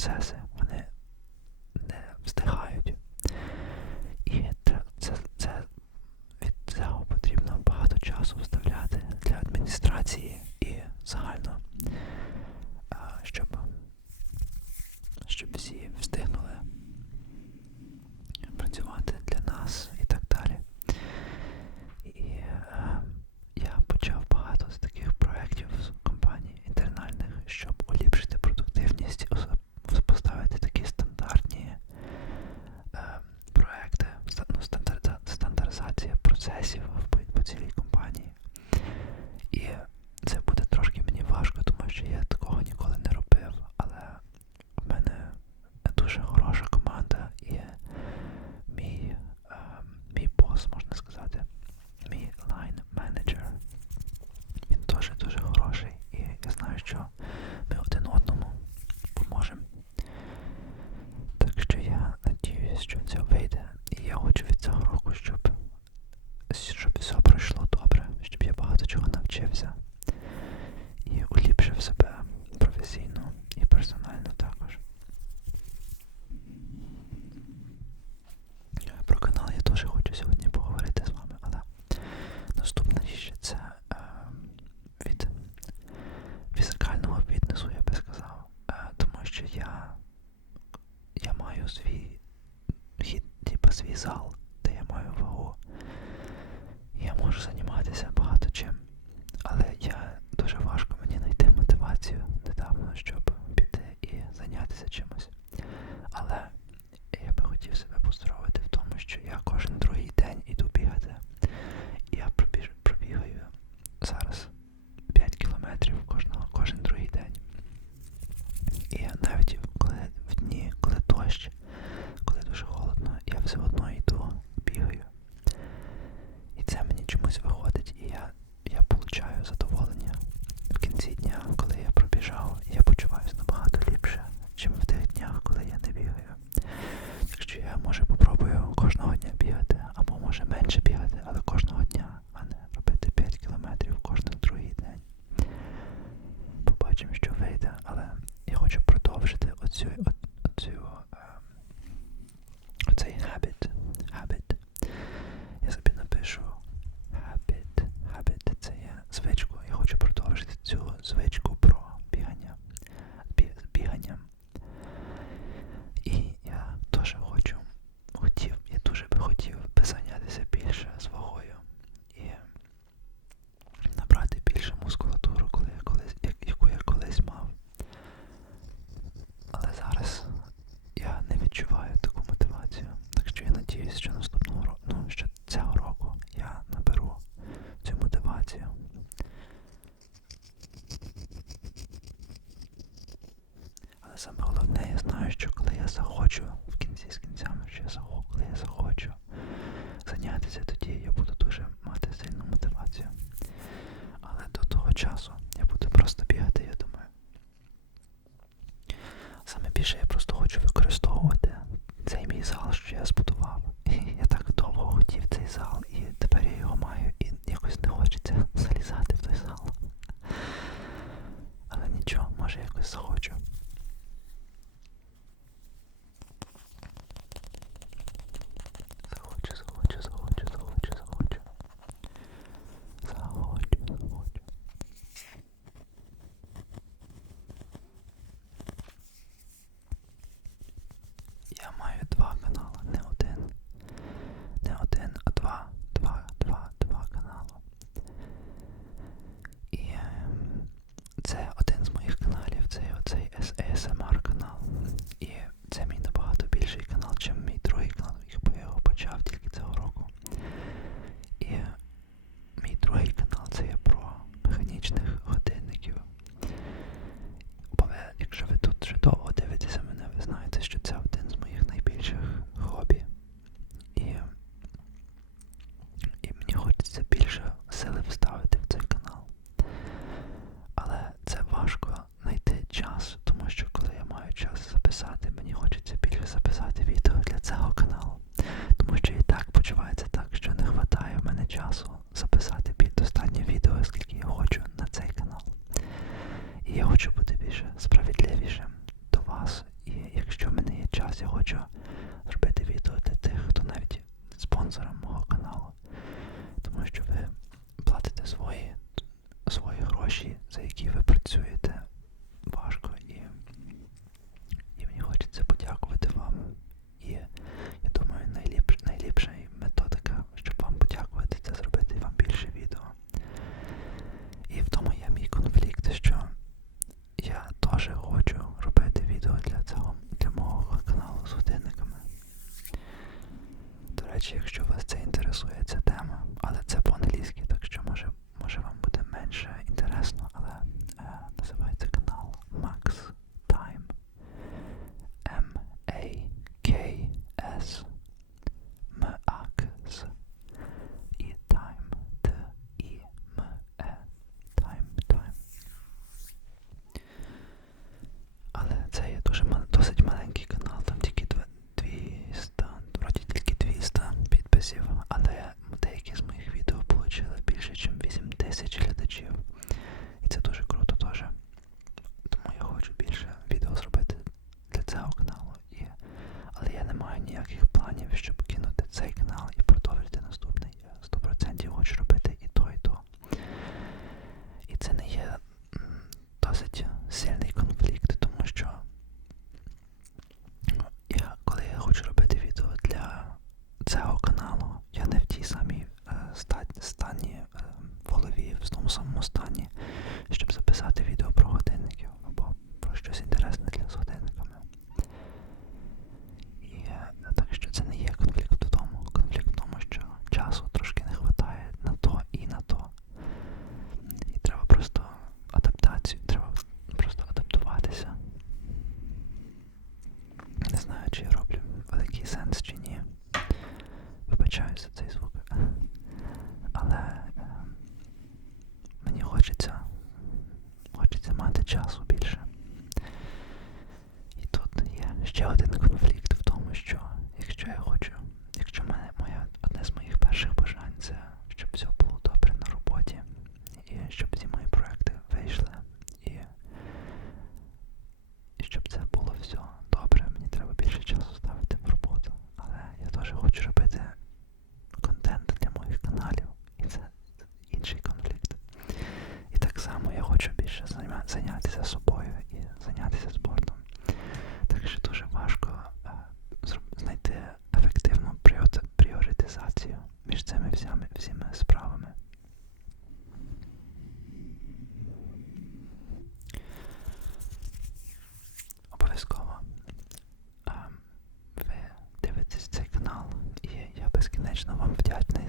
процеси, вони не встигають. І це, це від цього потрібно багато часу вставляти для адміністрації і загально, щоб, щоб всі встигнули. я хочу від цього року, щоб щоб все пройшло добре, щоб я багато чого навчився і уліпшив себе професійно і персонально. чаю за саме головне, я знаю, що коли я захочу, в кінці з кінцями, що я захочу, коли я захочу зайнятися, тоді я буду дуже мати сильну мотивацію. Але до того часу безкінечно вам вдячний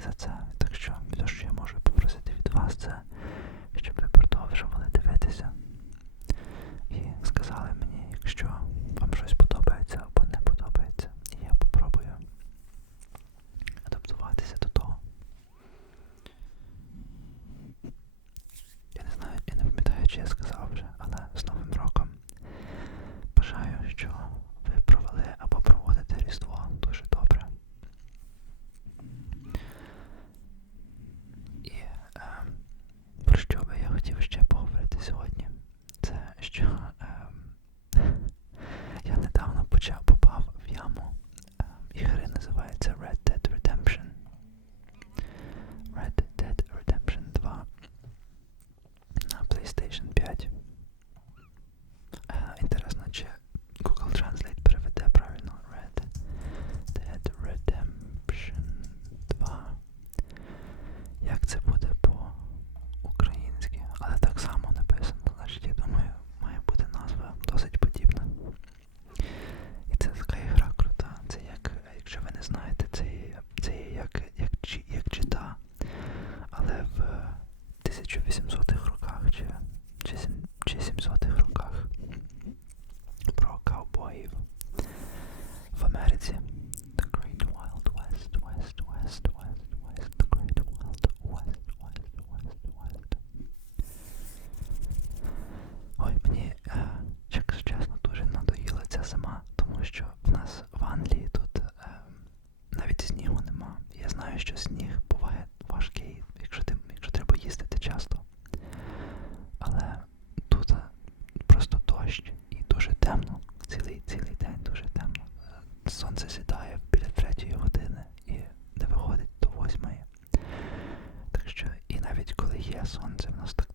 遊んでました